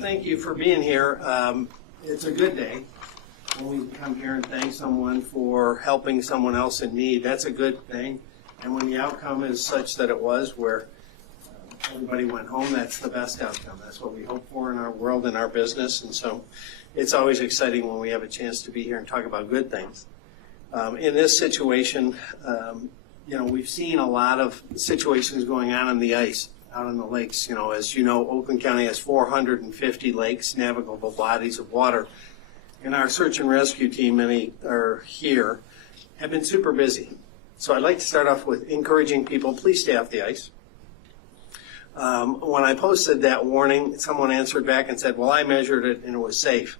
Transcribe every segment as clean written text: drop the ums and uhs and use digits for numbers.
thank you for being here. It's a good day when we come here and thank someone for helping someone else in need. That's a good thing. And when the outcome is such that it was, where everybody went home, that's the best outcome. That's what we hope for in our world and our business. And so it's always exciting when we have a chance to be here and talk about good things. In this situation, we've seen a lot of situations going on the ice, out on the lakes. As you know, Oakland County has 450 lakes, navigable bodies of water. And our search and rescue team, many are here, have been super busy. So I'd like to start off with encouraging people, please stay off the ice. When I posted that warning, someone answered back and said, well, I measured it and it was safe.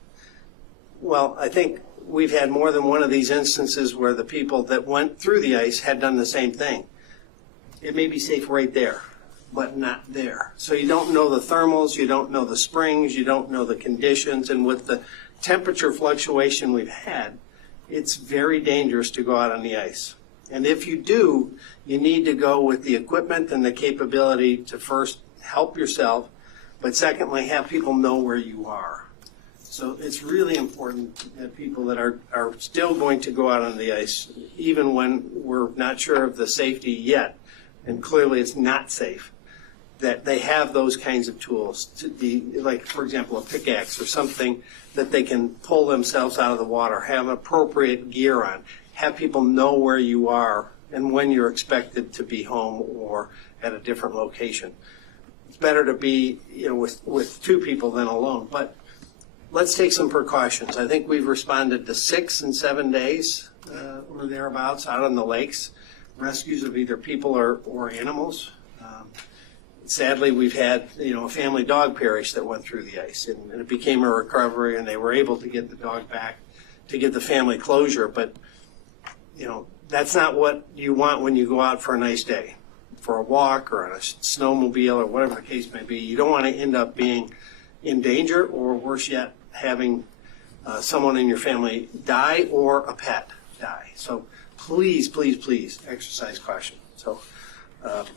Well, I think we've had more than one of these instances where the people that went through the ice had done the same thing. It may be safe right there, but not there. So you don't know the thermals, you don't know the springs, you don't know the conditions, and with the temperature fluctuation we've had, it's very dangerous to go out on the ice. And if you do, you need to go with the equipment and the capability to first help yourself, but secondly, have people know where you are. So it's really important that people that are still going to go out on the ice, even when we're not sure of the safety yet, and clearly it's not safe, that they have those kinds of tools to be, like, for example, a pickaxe or something that they can pull themselves out of the water, have appropriate gear on, have people know where you are and when you're expected to be home or at a different location. It's better to be with two people than alone, but let's take some precautions. I think we've responded to 6 and 7 days or thereabouts out on the lakes, rescues of either people or animals. Sadly, we've had a family dog perish that went through the ice, and it became a recovery, and they were able to get the dog back to give the family closure. But that's not what you want when you go out for a nice day, for a walk or on a snowmobile or whatever the case may be. You don't want to end up being in danger, or worse yet, having someone in your family die or a pet die. So please, please, please exercise caution. So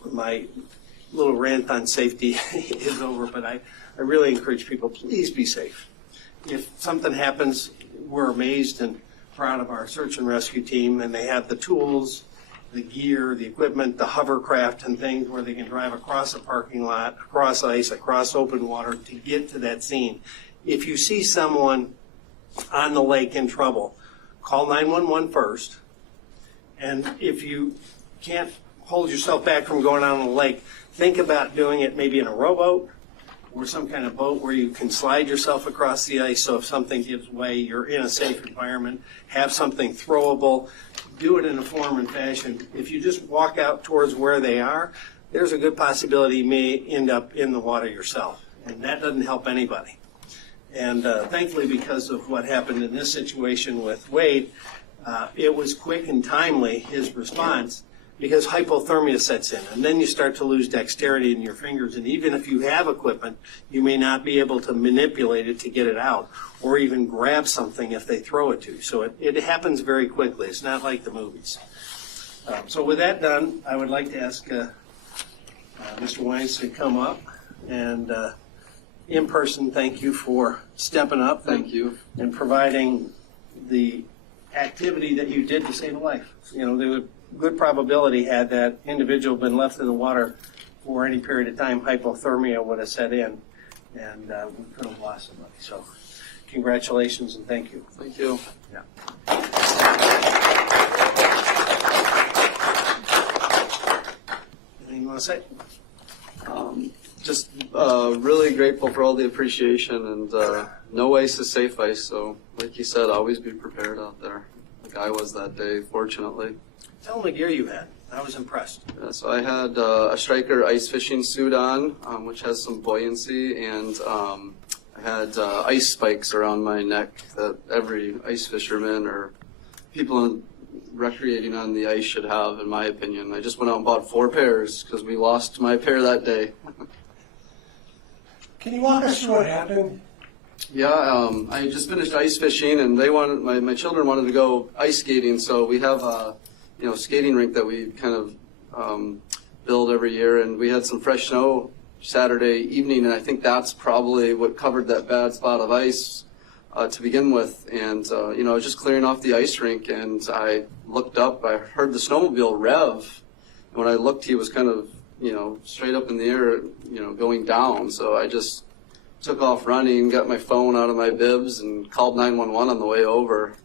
my little rant on safety is over, but I really encourage people, please be safe. If something happens, we're amazed and proud of our search and rescue team, and they have the tools, the gear, the equipment, the hovercraft and things where they can drive across a parking lot, across ice, across open water to get to that scene. If you see someone on the lake in trouble, call 911 first. And if you can't hold yourself back from going out on the lake, think about doing it maybe in a rowboat or some kind of boat where you can slide yourself across the ice, so if something gives way, you're in a safe environment. Have something throwable. Do it in a form and fashion. If you just walk out towards where they are, there's a good possibility you may end up in the water yourself, and that doesn't help anybody. And thankfully, because of what happened in this situation with Wade, it was quick and timely, his response, because hypothermia sets in, and then you start to lose dexterity in your fingers, and even if you have equipment, you may not be able to manipulate it to get it out, or even grab something if they throw it to you. So it happens very quickly. It's not like the movies. So with that done, I would like to ask Mr. Wines to come up, and in person, thank you for stepping up. Thank you. And providing the activity that you did to save a life. There was good probability, had that individual been left in the water for any period of time, hypothermia would have set in, and we could have lost somebody. So congratulations and thank you. Thank you. Yeah. Anything you want to say? Just really grateful for all the appreciation, and no ice is safe ice, so like you said, always be prepared out there, like I was that day, fortunately. Tell them the gear you had. I was impressed. Yeah, so I had a striker ice fishing suit on, which has some buoyancy, and I had ice spikes around my neck that every ice fisherman or people recreating on the ice should have, in my opinion. I just went out and bought 4 pairs because we lost my pair that day. Can you walk us through what happened? Yeah, I just finished ice fishing, and they wanted my children wanted to go ice skating, so we have a skating rink that we kind of build every year, and we had some fresh snow Saturday evening, and I think that's probably what covered that bad spot of ice to begin with. And you know, I was just clearing off the ice rink, and I looked up. I heard the snowmobile rev, and when I looked, he was kind of, you know, straight up in the air, you know, going down. So I just took off running, got my phone out of my bibs, and called 911 on the way over.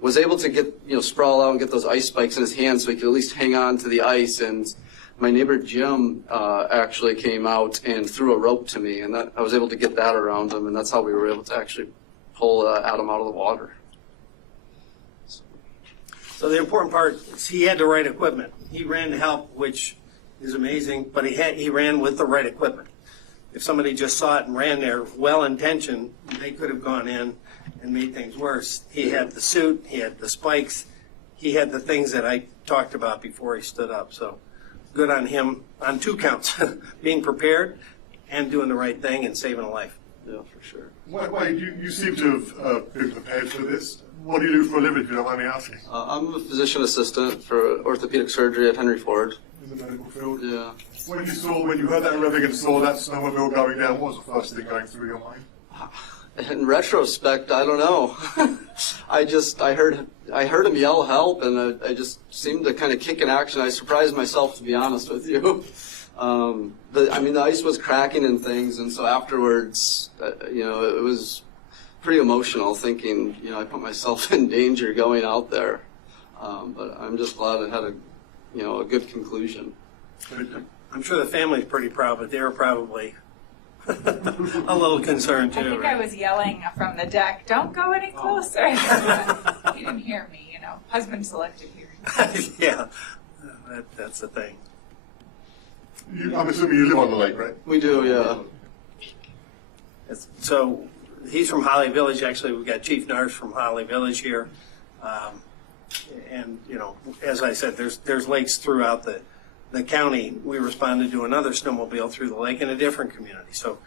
Was able to get, you know, sprawl out and get those ice spikes in his hands so he could at least hang on to the ice. And my neighbor Jim actually came out and threw a rope to me, and that, I was able to get that around him, and that's how we were able to actually pull Adam out of the water. So the important part is he had the right equipment. He ran to help, which is amazing, but he ran with the right equipment. If somebody just saw it and ran there well-intentioned, they could have gone in and made things worse. He had the suit, he had the spikes, he had the things that I talked about before he stood up. So good on him on 2 counts, being prepared and doing the right thing and saving a life. Yeah, for sure. Wait, you seem to have been prepared for this. What do you do for a living, if you don't mind me asking? I'm a physician assistant for orthopedic surgery at Henry Ford. In the medical field? Yeah. When you heard that revving and saw that snowmobile going down, what was the first thing going through your mind? In retrospect, I don't know. I heard him yell help, and I just seemed to kind of kick in action. I surprised myself, to be honest with you. The ice was cracking and things, and so afterwards, you know, it was pretty emotional, thinking, you know, I put myself in danger going out there. But I'm just glad it had a good conclusion. I'm sure the family's pretty proud, but they were probably a little concerned too. I think right? I was yelling from the deck, "Don't go any closer." He didn't hear me, you know. Husband selective hearing. Yeah, that's the thing. I'm assuming you live on the lake, right? We do, yeah. So he's from Holly Village. Actually, we've got Chief Nars from Holly Village here. And, you know, as I said, there's lakes throughout the county. We responded to another snowmobile through the lake in a different community. So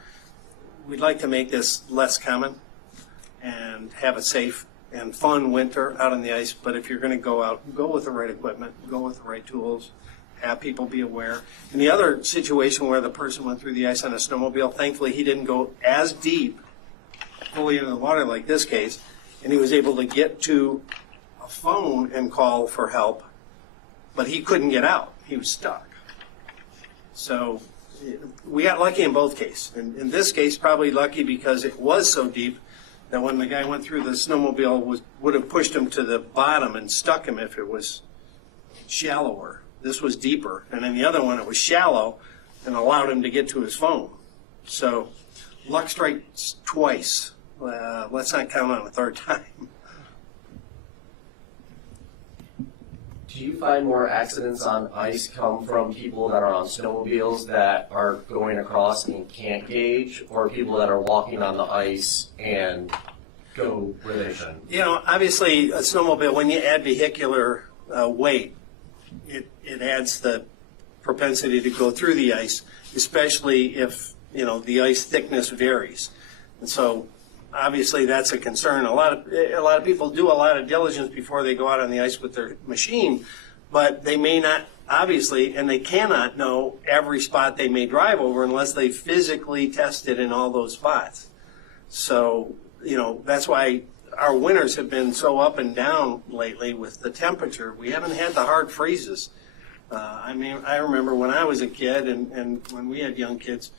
we'd like to make this less common and have a safe and fun winter out on the ice. But if you're going to go out, go with the right equipment, go with the right tools, have people be aware. In the other situation where the person went through the ice on a snowmobile, thankfully he didn't go as deep, fully into the water like this case, and he was able to get to a phone and call for help, but he couldn't get out. He was stuck. So we got lucky in both cases. In this case, probably lucky because it was so deep that when the guy went through, the snowmobile would have pushed him to the bottom and stuck him if it was shallower. This was deeper, and in the other one it was shallow and allowed him to get to his phone. So luck strikes twice. Let's not count on a third time. Do you find more accidents on ice come from people that are on snowmobiles that are going across and can't gauge, or people that are walking on the ice and go where they shouldn't? You know, obviously a snowmobile, when you add vehicular weight, it adds the propensity to go through the ice, especially if, you know, the ice thickness varies. And so obviously that's a concern. A lot of people do a lot of diligence before they go out on the ice with their machine, but they may not, obviously, and they cannot know every spot they may drive over unless they physically test it in all those spots. So, you know, that's why our winters have been so up and down lately with the temperature. We haven't had the hard freezes. I remember when I was a kid and when we had young kids,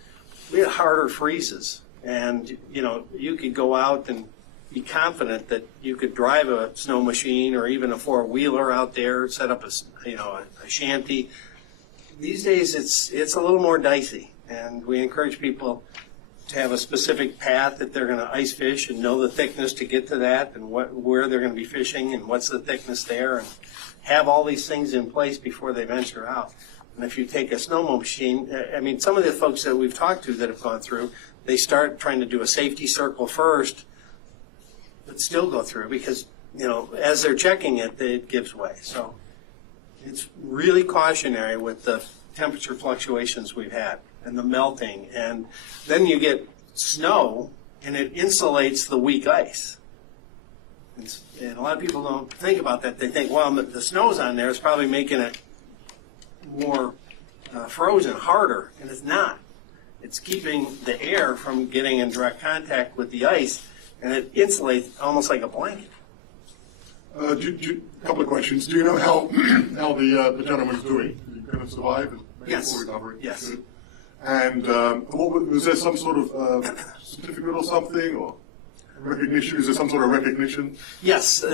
we had harder freezes. And, you know, you could go out and be confident that you could drive a snow machine or even a four-wheeler out there, set up a shanty. These days it's a little more dicey, and we encourage people to have a specific path that they're going to ice fish and know the thickness to get to that and where they're going to be fishing and what's the thickness there, and have all these things in place before they venture out. And if you take a snow machine, I mean, some of the folks that we've talked to that have gone through, they start trying to do a safety circle first, but still go through because, you know, as they're checking it, it gives way. So it's really cautionary with the temperature fluctuations we've had and the melting. And then you get snow, and it insulates the weak ice. And a lot of people don't think about that. They think, well, the snow's on there. It's probably making it more frozen, harder, and it's not. it's keeping the air from getting in direct contact with the ice, and it insulates almost like a blanket. A couple of questions. Do you know how the gentleman's doing? Is he going to survive? Yes. Full recovery? Yes. Good. And was there some sort of certificate or something, or recognition? Is there some sort of recognition? Yes,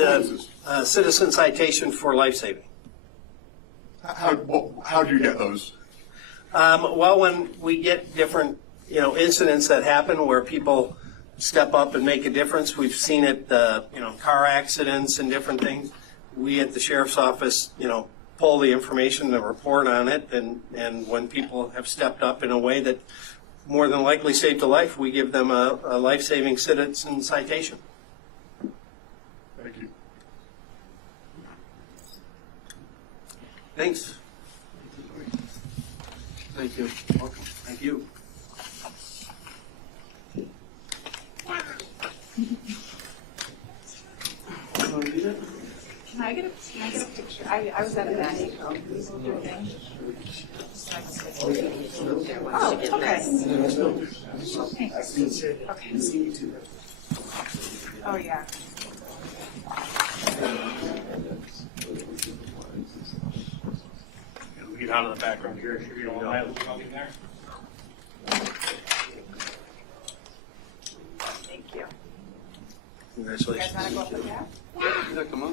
citizen citation for life saving. How do you get those? Well, when we get different, incidents that happen where people step up and make a difference, we've seen it, car accidents and different things. We at the sheriff's office, pull the information, the report on it, and when people have stepped up in a way that more than likely saved a life, we give them a life-saving citizen citation. Thank you. Thanks. Thank you. Welcome. Thank you. Can I get a picture? I was at a thing. Oh, okay. Thanks. Okay. Oh, yeah. We get out of the background here, if you don't mind coming there. Thank you. You Congratulations. guys want to go up with that? Yeah, come on.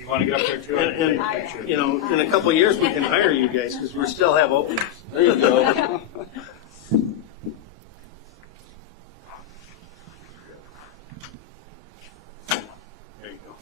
You want to get up there too? And in a couple of years, we can hire you guys because we still have openings. There you go.